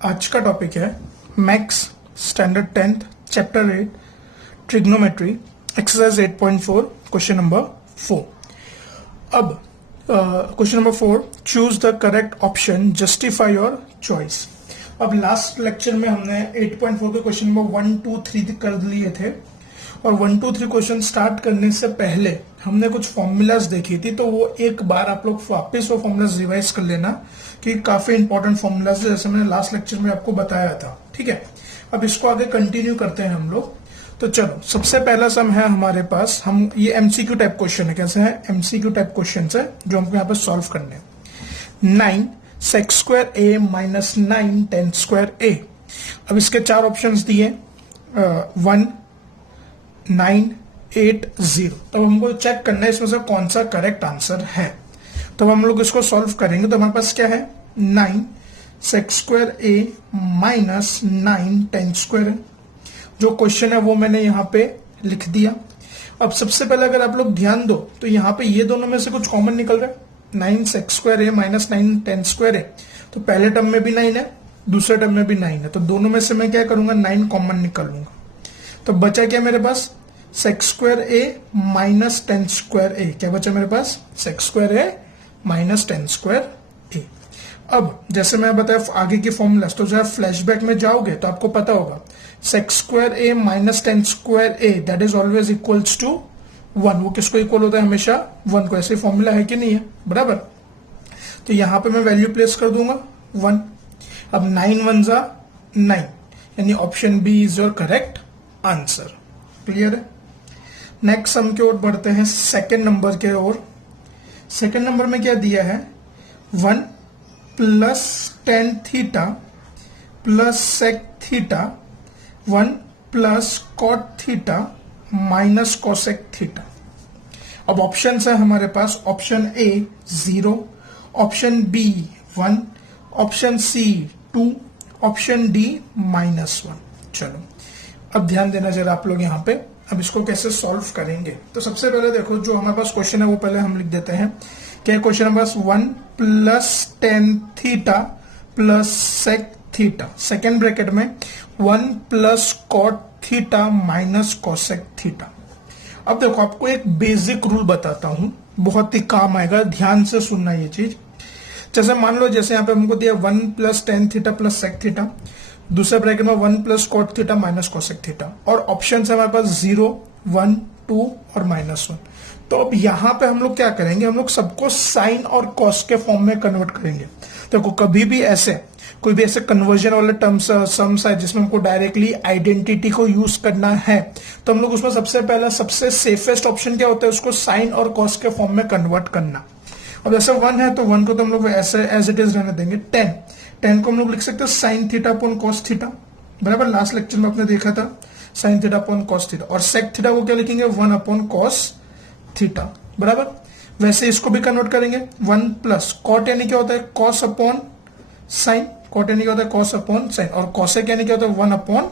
आज का टॉपिक है maths standard 10th chapter 8 trigonometry exercise 8.4 question number 4। अब question number 4, choose the correct option, justify your choice. अब last lecture में हमने 8.4 के क्वेश्चन नंबर 1, 2, 3 कर लिए थे और 1, 2, 3 क्वेश्चन स्टार्ट करने से पहले हमने कुछ फॉर्मूलाज देखी थी, तो वो एक बार आप लोग वापस वो फॉर्मूलाज रिवाइज कर लेना कि काफी इंपॉर्टेंट फॉर्मूलाज जैसे मैंने लास्ट लेक्चर में आपको बताया था। ठीक है, अब इसको आगे कंटिन्यू करते हैं हम लोग। तो चलो, सबसे पहला सम है हमारे पास, हम ये एमसीक्यू टाइप क्वेश्चन है। कैसे है? एमसीक्यू टाइप क्वेश्चन है जो हमको यहाँ पे सॉल्व करने हैं। 9 sec square a minus 9 tan square a। अब इसके चार ऑप्शंस दिए, 1, 9, 8, 0। तब हमको चेक करना है इसमें से कौन सा करेक्ट आंसर है। तो हम लोग इसको सॉल्व करेंगे। तो हमारे पास क्या है? 9 sec square a minus 9 tan square है। जो क्वेश्चन है वो मैंने यहाँ पे लिख दिया। अब सबसे पहले अगर आप लोग ध्यान दो तो यहाँ पे ये दोनों में से कुछ कॉमन निकल रहा है। 9 sec square a minus 9 tan square है, तो पहले टर्म में भी 9 है, दूसरे टर्म में भी 9 है, तो दोनों में से मैं क्या करूंगा? 9 कॉमन निकाल लूंगा। तो बचा क्या मेरे पास? sec square a minus tan square a। क्या बचा मेरे पास? sec square a minus tan square a। अब जैसे मैं बताया आगे की फॉर्मूला, तो जब फ्लैशबैक में जाओगे तो आपको पता होगा sec square a minus tan square a that is always equals to 1। वो किसको इक्वल होता है? हमेशा 1 को। ऐसे फॉर्मूला है कि नहीं है? बराबर। तो यहां पे मैं वैल्यू प्लेस कर दूंगा 1। अब 9 1 जा 9, यानी option b is your correct answer. Clear है? नेक्स्ट सम की ओर बढ़ते हैं, सेकेंड नंबर के ओर। सेकेंड नंबर में क्या दिया है? 1 plus tan theta plus sec theta 1 plus cot theta minus cosec theta. अब ऑप्शन है हमारे पास, option A 0, option B 1, option C 2, option D -1। चलो अब ध्यान देना जरा आप लोग यहाँ पे। अब इसको कैसे सॉल्व करेंगे? तो सबसे पहले देखो, जो हमारे पास क्वेश्चन है वो पहले हम लिख देते हैं। क्या क्वेश्चन हमारे पास? 1 plus tan theta plus sec theta, second bracket में 1 plus cot theta minus cosec theta. अब देखो, आपको एक बेसिक रूल बताता हूं, बहुत ही काम आएगा, ध्यान से सुनना ये चीज। जैसे मान लो, जैसे यहाँ पे हमको दिया 1 plus tan theta plus sec theta, दूसरे ब्रैकेट में 1 plus cot theta minus cosec theta, और ऑप्शन है हमारे पास 0, 1, 2 और -1। तो अब यहाँ पे हम लोग क्या करेंगे? हम लोग सबको साइन और कॉस के फॉर्म में कन्वर्ट करेंगे। देखो, कभी भी ऐसे कोई भी ऐसे कन्वर्जन वाले टर्म्स सम्स है जिसमें हमको डायरेक्टली आइडेंटिटी को यूज करना है, तो हम लोग उसमें सबसे पहला सबसे सेफेस्ट ऑप्शन क्या होता है? उसको साइन और कॉस के फॉर्म में कन्वर्ट करना। अब जैसे 1 है तो 1 को तो हम लोग ऐसे एज इट इज रहने देंगे। 10 को हम लोग लिख सकते हैं sign theta upon cos theta. बराबर, लास्ट लेक्चर में आपने देखा था sign theta upon cos theta. और सेक थीटा को क्या लिखेंगे? 1 अपॉन कॉस थीटा। बराबर, वैसे इसको भी कन्वर्ट करेंगे। 1 प्लस कॉट यानी क्या होता है? Cos upon sine. कॉट यानी क्या होता है? Cos upon sine. और कॉसेक यानी क्या होता है? 1 अपॉन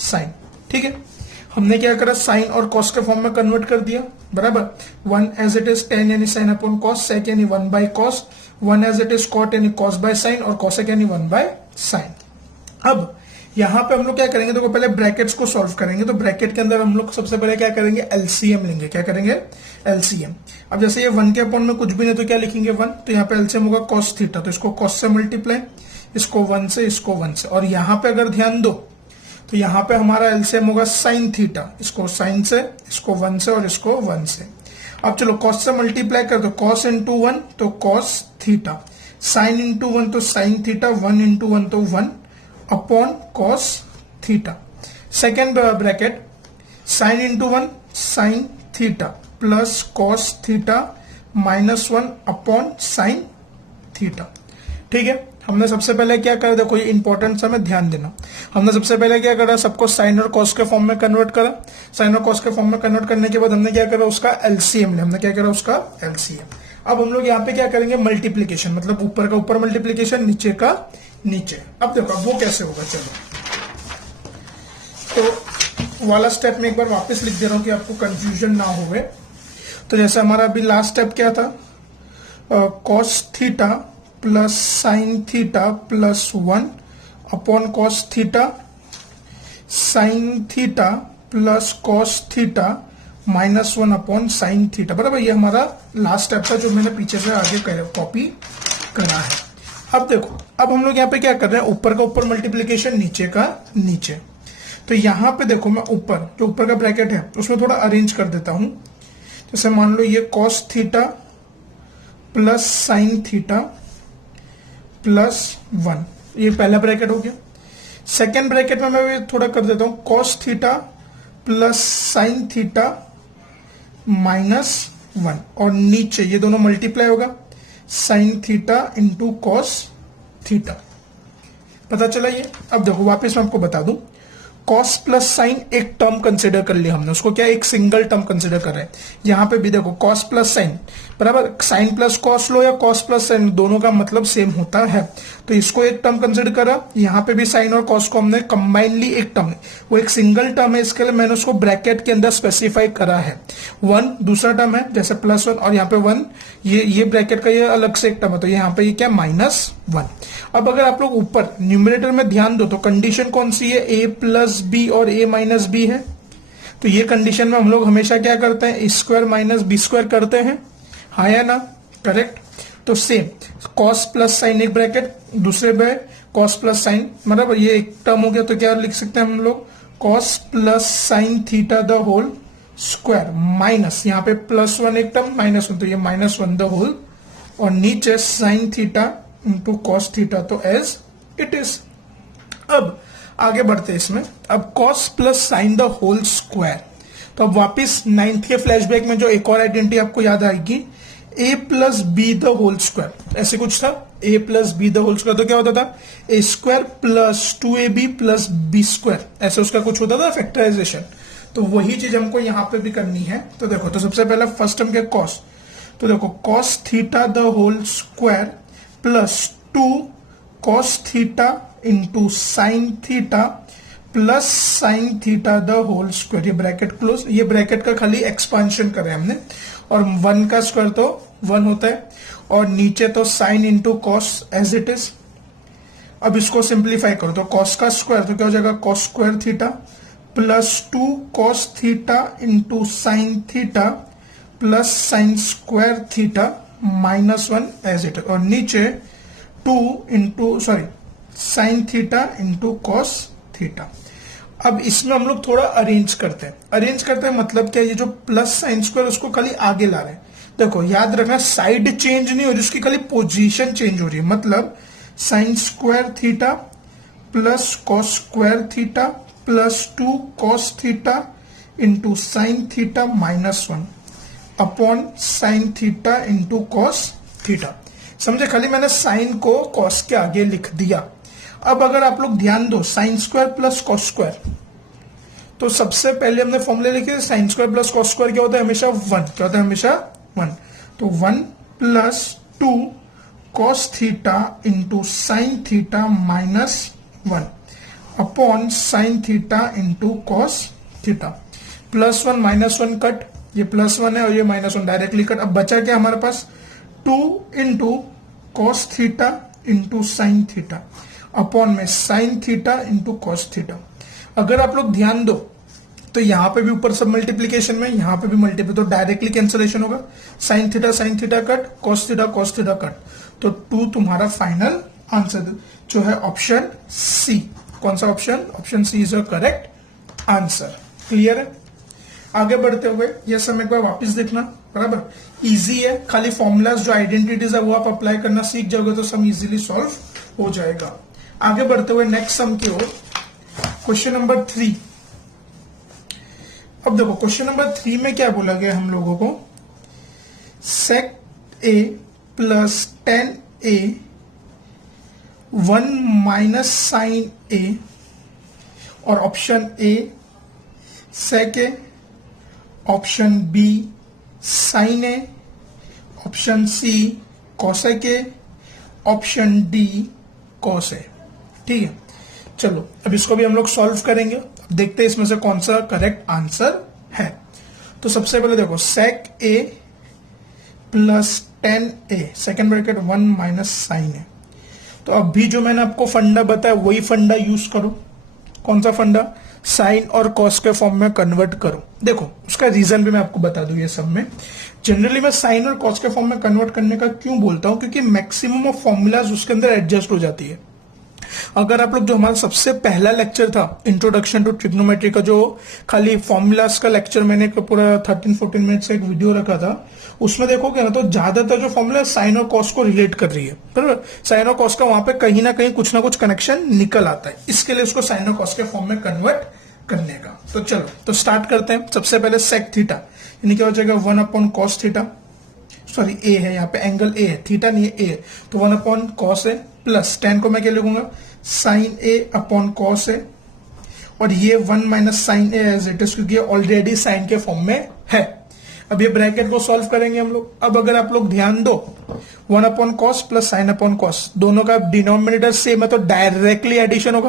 साइन। ठीक है, हमने क्या करा? साइन और कॉस के फॉर्म में कन्वर्ट कर दिया। बराबर, 1 एज इट इज tan यानी साइन अपॉन कॉस, सेक यानी 1 by cos, 1 as it is cot यानी कॉस बाय साइन, और कॉसेक यानी 1 बाय साइन। अब यहां पे हम लोग क्या करेंगे? देखो, पहले ब्रैकेट्स को सॉल्व करेंगे। तो ब्रैकेट के अंदर हम लोग सबसे पहले क्या करेंगे? एलसीएम लेंगे। क्या करेंगे? एलसीएम। अब जैसे ये 1 के अपॉन में कुछ भी नहीं तो क्या लिखेंगे? 1। तो यहाँ पे एलसीएम होगा कॉस थीटा, तो इसको कॉस से मल्टीप्लाई, इसको 1 से, इसको 1 से। और यहाँ पे अगर ध्यान दो तो यहाँ पे हमारा एलसीएम होगा साइन थीटा, इसको साइन से, इसको 1 से और इसको 1 से। अब चलो कॉस से मल्टीप्लाई कर दो, कॉस इंटू 1 तो कॉस थीटा, साइन इंटू 1 तो साइन थीटा, 1 इंटू 1 तो 1 upon cos theta. Second bracket, sine into 1 sign theta plus cos theta -1 upon sine theta. ठीक है, हमने सबसे पहले क्या करा? देखो, ये इंपॉर्टेंट सा में ध्यान देना। हमने सबसे पहले क्या करा? सबको साइन और कॉस के फॉर्म में कन्वर्ट करा। साइन और कॉस के फॉर्म में कन्वर्ट करने के बाद हमने क्या करा? उसका एलसीएम लिया। हमने क्या करा? उसका एलसीएम। अब हम लोग यहाँ पे क्या करेंगे? मल्टीप्लीकेशन, मतलब ऊपर का ऊपर मल्टीप्लीकेशन, नीचे का नीचे। अब देखो वो कैसे होगा। चलो, तो वाला स्टेप में एक बार वापस लिख दे रहा हूं कि आपको कंफ्यूजन ना होवे। तो जैसे हमारा अभी लास्ट स्टेप क्या था? Cos theta plus sine theta plus 1 upon cos theta sine theta plus cos theta -1 upon sine theta, बराबर। ये हमारा लास्ट स्टेप था जो मैंने पीछे से आगे कॉपी करा है। अब देखो, अब हम लोग यहाँ पे क्या कर रहे हैं, ऊपर का ऊपर मल्टीप्लीकेशन, नीचे का नीचे। तो यहाँ पे देखो मैं ऊपर जो ऊपर का ब्रैकेट है उसमें थोड़ा अरेंज कर देता हूं। जैसे मान लो ये cos theta plus sine theta plus 1, ये पहला ब्रैकेट हो गया। सेकेंड ब्रैकेट में मैं थोड़ा कर देता हूं, cos theta plus sine theta -1, और नीचे ये दोनों मल्टीप्लाई होगा, sign theta into cos theta. पता चला ये। अब देखो वापस मैं आपको बता दूं, कॉस प्लस साइन एक टर्म कंसिडर कर लिया हमने, उसको क्या एक सिंगल टर्म कंसिडर कर रहे हैं। यहां पे भी देखो कॉस प्लस साइन बराबर साइन प्लस कॉस लो या कॉस प्लस साइन, दोनों का मतलब सेम होता है। तो इसको एक टर्म कंसिडर करा, यहाँ पे भी साइन और कॉस को हमने कंबाइनली एक टर्म, वो एक सिंगल टर्म है, इसके लिए मैंने उसको ब्रैकेट के अंदर स्पेसिफाई करा है। 1 दूसरा टर्म है, जैसे +1, और यहाँ पे 1 ये ब्रैकेट का ये अलग से एक टर्म है, तो यहाँ पे ये क्या -1। अब अगर आप लोग ऊपर न्यूमरेटर में ध्यान दो तो कंडीशन कौन सी है, a प्लस बी और a माइनस बी है। तो ये कंडीशन में हम लोग हमेशा क्या करते हैं, स्क्वायर माइनस बी स्क्वायर करते हैं, हाँ या ना, करेक्ट। तो सेम कॉस प्लस साइन एक ब्रैकेट, दूसरे में कॉस प्लस साइन, मतलब ये एक टर्म हो गया, तो क्या लिख सकते हैं हम लोग, cos plus sine theta the whole square minus, यहाँ पे +1 एक टर्म, -1, तो ये -1 द होल, और नीचे sine theta into cos theta, तो एज इट इज। अब आगे बढ़ते हैं इसमें, अब cos plus sine the whole square. तो अब वापिस 9th के फ्लैशबैक में जो एक और आइडेंटिटी आपको याद आएगी, a plus b the whole square, ऐसे कुछ था, a plus b the whole square, तो क्या होता था, a स्क्वायर प्लस 2ab प्लस बी स्क्वायर, ऐसे उसका कुछ होता था फैक्टराइजेशन। तो वही चीज हमको यहाँ पे भी करनी है। तो देखो, तो सबसे पहले फर्स्ट टर्म क्या, कॉस, तो देखो cos theta the whole square plus 2 cos theta into sine theta plus sine theta the whole square, ये ब्रैकेट क्लोज, ये ब्रैकेट का खाली एक्सपांशन करे हमने, और 1 का स्क्वायर तो 1 होता है, और नीचे तो sine into cos as it is. अब इसको सिंप्लीफाई करो तो कॉस का स्क्वायर तो क्या हो जाएगा, cos square theta plus 2 cos theta into sine theta plus sine square theta -1 as it is, और नीचे 2 into sine theta into cos theta. अब इसमें हम लोग थोड़ा अरेंज करते हैं, मतलब क्या, ये जो प्लस साइन स्क्वायर उसको खाली आगे ला रहे हैं। देखो याद रखना, साइड चेंज नहीं हो रही, उसकी खाली पोजीशन चेंज हो रही है, मतलब sign square theta plus cos square theta plus 2 cos theta into sine theta -1 upon sign theta into cos theta. समझे, खाली मैंने साइन को कॉस के आगे लिख दिया। अब अगर आप लोग ध्यान दो, sine square plus cos square, तो सबसे पहले हमने फॉर्मूले लिखे थे, sine square plus cos square क्या होता है, हमेशा 1, क्या होता है, हमेशा 1। तो 1 plus 2 cos theta into sine theta -1 upon sign theta into cos theta. +1 -1 cut, ये +1 है और ये -1 डायरेक्टली कट। अब बचा क्या हमारे पास, 2 into cos theta into sine theta upon में sine theta into cos theta. अगर आप लोग ध्यान दो तो यहां पे भी ऊपर सब मल्टीप्लीकेशन में, यहां पे भी मल्टीप्ली, तो डायरेक्टली कैंसलेशन होगा, sine theta cut, cos theta cut, तो 2 तुम्हारा फाइनल आंसर जो है ऑप्शन सी। कौन सा option, option C is your correct answer. Clear है। आगे बढ़ते हुए यह सब एक बार वापस देखना, बराबर इजी है, खाली फॉर्मूलाज जो आइडेंटिटीज है वो आप अप्लाई करना सीख जाओगे तो सम इजीली सॉल्व हो जाएगा। आगे बढ़ते हुए नेक्स्ट सम की ओर, क्वेश्चन नंबर 3। अब देखो क्वेश्चन नंबर 3 में क्या बोला गया हम लोगों को, sec A plus 10a 1 minus sine A, और option A sec A, option B sine A, option C cosec A, option D cos A. ठीक है, चलो अब इसको भी हम लोग सॉल्व करेंगे, अब देखते हैं इसमें से कौन सा करेक्ट आंसर है। तो सबसे पहले देखो sec A plus 10a, second bracket 1 minus sine a, तो अभी जो मैंने आपको फंडा बताया वही फंडा यूज करो। कौन सा फंडा? साइन और कॉस के फॉर्म में कन्वर्ट करो। देखो उसका रीजन भी मैं आपको बता दूं। ये सब में जनरली मैं साइन और कॉस के फॉर्म में कन्वर्ट करने का क्यों बोलता हूं, क्योंकि मैक्सिमम ऑफ फॉर्मूलाज उसके अंदर एडजस्ट हो जाती है। अगर आप लोग जो हमारा सबसे पहला लेक्चर था इंट्रोडक्शन टू ट्रिग्नोमेट्री का, जो खाली फॉर्मूलाज का लेक्चर मैंने पूरा 13-14 मिनट से एक वीडियो रखा था, उसमें देखोगे ना तो ज्यादातर जो फॉर्मूला साइन और कॉस को रिलेट कर रही है, बराबर। साइन और कॉस का वहां पे कहीं ना कहीं कुछ ना कुछ कनेक्शन निकल आता है, इसके लिए उसको साइन और कॉस के फॉर्म में कन्वर्ट करने का। तो चलो तो स्टार्ट करते हैं। सबसे पहले सेक थीटा, यानी क्या हो जाएगा 1/cos थीटा, सॉरी ए है यहाँ पे, एंगल ए है, थीटा नहीं है, ए है, तो 1/cos है, प्लस टेन को मैं क्या लिखूंगा, साइन ए अपॉन कॉस है, और ये 1 minus sine A as it is, क्योंकि ये ऑलरेडी साइन के फॉर्म में है। अब ये ब्रैकेट को सॉल्व करेंगे हम लोग। अब अगर आप लोग ध्यान दो, 1/cos plus sign upon cos, दोनों का डिनोमिनेटर सेम है तो डायरेक्टली एडिशन होगा,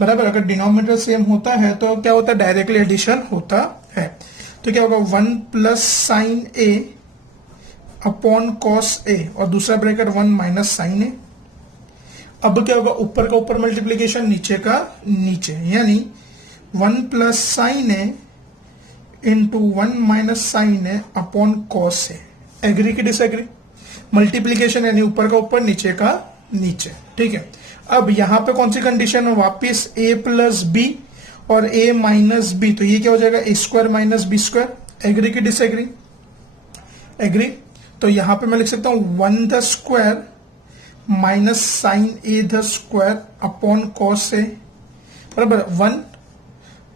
बराबर। अगर डिनोमिनेटर सेम होता है तो क्या होता है, डायरेक्टली एडिशन होता है। तो क्या होगा, 1 प्लस साइन ए अपॉन कॉस ए, और दूसरा ब्रैकेट 1 माइनस साइन ए। अब क्या होगा, ऊपर का ऊपर मल्टीप्लीकेशन, नीचे का नीचे, यानी 1 प्लस साइन ए इंटू 1 माइनस साइन ए अपॉन कॉस ए। एग्री की डिसएग्री? मल्टीप्लीकेशन यानी ऊपर का ऊपर नीचे का नीचे, ठीक है। अब यहां पे कौन सी कंडीशन है, वापिस a प्लस बी और a माइनस बी, तो ये क्या हो जाएगा, a square minus b square. Agree की डिसएग्री? एग्री। तो यहां पे मैं लिख सकता हूं 1 the square minus sine a the square upon cos a, बराबर। 1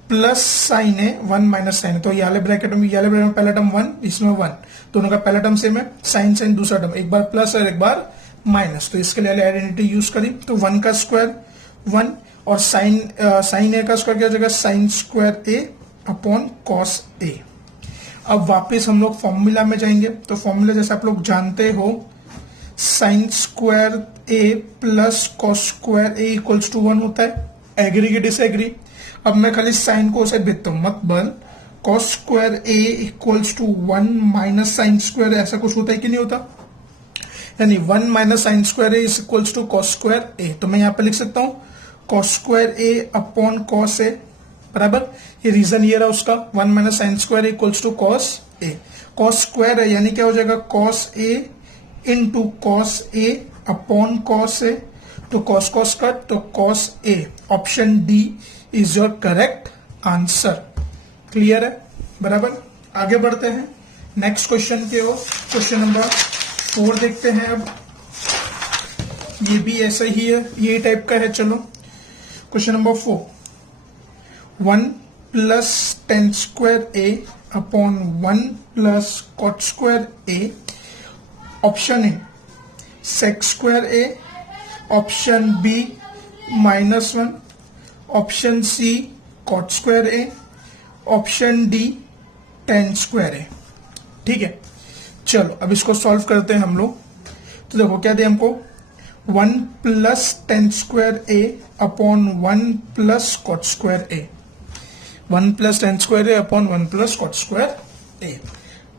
plus sine a 1 minus sine, तो ये ब्रैकेट में पहला टर्म 1, इसमें 1, दोनों का पहला टर्म सेम है, साइन साइन दूसरा टर्म, एक बार प्लस और एक बार माइनस, तो इसके लिए आइडेंटिटी यूज करी, तो 1 का स्क्वायर 1, और साइन ए का स्क्वायर क्या हो जाएगा, साइन स्क्वायर ए अपॉन कॉस ए। अब वापस हम लोग फॉर्मूला में जाएंगे, तो फॉर्मूला जैसे आप लोग जानते हो, sine square A plus cos square A equals to 1 होता है। एग्री की डिसएग्री? अब मैं खाली साइन को उसे भेजता हूं, मतलब cos square A equals to 1 minus sine square, ऐसा कुछ होता है कि नहीं होता, यानी 1 minus sine square a is equals to cos square a. तो मैं यहां पे लिख सकता हूं cos square A upon cos a, बराबर। ये रीजन ये रहा उसका, 1 minus sine square equals to cos a. Cos square है यानी क्या हो जाएगा, cos a into cos A upon cos ए, तो कॉस कॉस कट, तो cos A. Option D is your correct answer. Clear है, बराबर। आगे बढ़ते हैं नेक्स्ट क्वेश्चन की ओर। क्वेश्चन नंबर 4 देखते हैं। अब ये भी ऐसा ही है, ये टाइप का है। चलो question number 4, 1 plus tan square A upon 1 plus cot square a. Option A sec square a, option B -1, option c cot square a, option d tan square a. ठीक है, चलो अब इसको सॉल्व करते हैं हम लोग। तो देखो क्या दे हमको, 1 प्लस टेन स्क्वायर ए अपॉन 1 प्लस कॉट स्क्वायर ए, 1 प्लस टेन स्क्वायर ए अपॉन 1 प्लस कॉट स्क्वायर ए।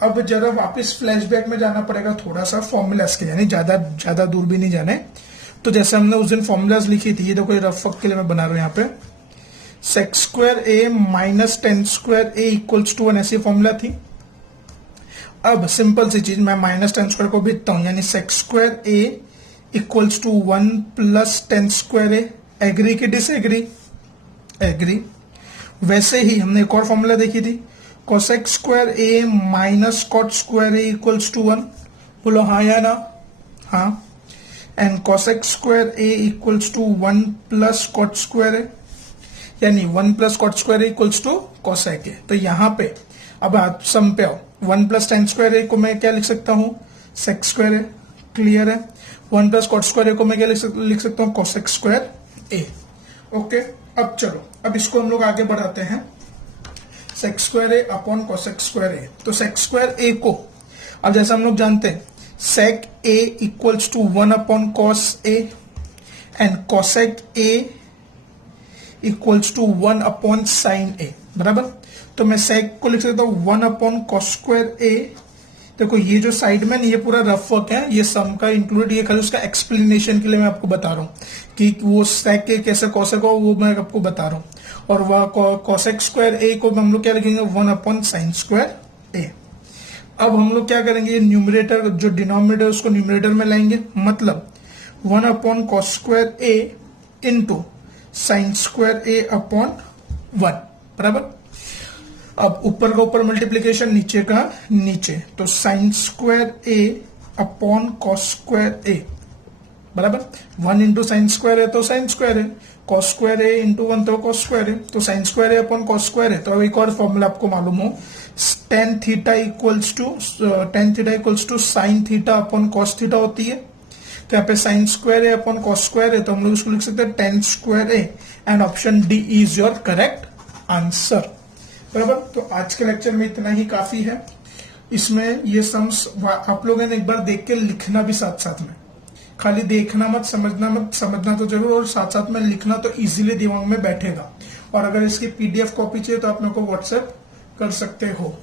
अब जरा वापस फ्लैशबैक में जाना पड़ेगा थोड़ा सा फॉर्मूलाज के, यानी ज्यादा दूर भी नहीं जाना है। तो जैसे हमने उस दिन फॉर्मूलाज लिखी थी, ये देखो ये रफ वर्क के लिए मैं बना रहा हूं यहाँ पे, sec square A minus tan square A equals to 1, ऐसी फॉर्मूला थी। अब सिंपल सी चीज, मैं माइनस टेन स्क्वायर को भेजता हूं, यानी sec square A equals to 1 plus tan square a. Agree की डिसएग्री? एग्री। वैसे ही हमने एक और फॉर्मूला देखी थी, cosec square A minus cot square A equals to 1। बोलो हाँ या ना? हाँ। And cosec square A equals to 1 plus cot square a, यानी 1 plus cot square A equals to cosec a. तो यहां पे अब आप सम पे आओ, 1 प्लस टेन स्क्वायर ए को मैं क्या लिख सकता हूं, सेक स्क्वायर ए। क्लियर है। 1 प्लस कॉट स्क्वायर ए को मैं क्या लिख सकता हूं, कोसेक स्क्वायर ए। ओके, अब चलो अब इसको हम लोग आगे बढ़ाते हैं, सेक square A upon cosec square a. तो सेक स्क्वायर ए को अब जैसा हम लोग जानते हैं, sec a equals to 1 upon cos a and cosec a equals to 1 upon sine a, बराबर। तो मैं सेक को लिख सकता हूं 1 अपॉन कॉस स्क्वायर ए देखो ये जो साइड में ये पूरा रफ वर्क है, ये सम का इंक्लूड, ये खाली उसका एक्सप्लेनेशन के लिए मैं आपको बता रहा हूँ कि वो सेक के कैसे कॉसेक हो, वो मैं आपको बता रहा हूँ। और वह कॉसेक स्क्वायर ए को हम लोग क्या लिखेंगे, 1/sin स्क्वायर ए। अब हम लोग क्या करेंगे, न्यूमरेटर जो डिनोमिनेटर उसको न्यूमरेटर में लाएंगे, मतलब 1/cos स्क्वायर ए इंटू साइन स्क्वायर ए अपॉन 1, बराबर। अब ऊपर का ऊपर मल्टीप्लीकेशन, नीचे का नीचे, तो साइन स्क्वायर ए अपॉन कॉस स्क्वायर ए, बराबर। 1 इंटू साइन स्क्वायर है तो साइन स्क्वायर है, कॉस स्क्वायर ए इंटू 1 तो कॉस स्क्वायर है, तो साइन स्क्वायर ए अपॉन कॉस स्क्वायर है। तो अब एक और फॉर्मूला आपको मालूम हो, tan theta equals to sine theta upon cos theta होती है। तो यहाँ पे साइन स्क्वायर ए अपॉन कॉस स्क्वायर है, तो हम लोग इसको लिख सकते हैं tan square A, and option D is your correct answer, बराबर। तो आज के लेक्चर में इतना ही काफी है। इसमें ये सम्स आप लोगों ने एक बार देख के लिखना भी साथ साथ में, खाली देखना मत, समझना तो जरूर, और साथ साथ में लिखना तो इजीली दिमाग में बैठेगा। और अगर इसकी पीडीएफ कॉपी चाहिए तो आप मेरे को व्हाट्सएप कर सकते हो।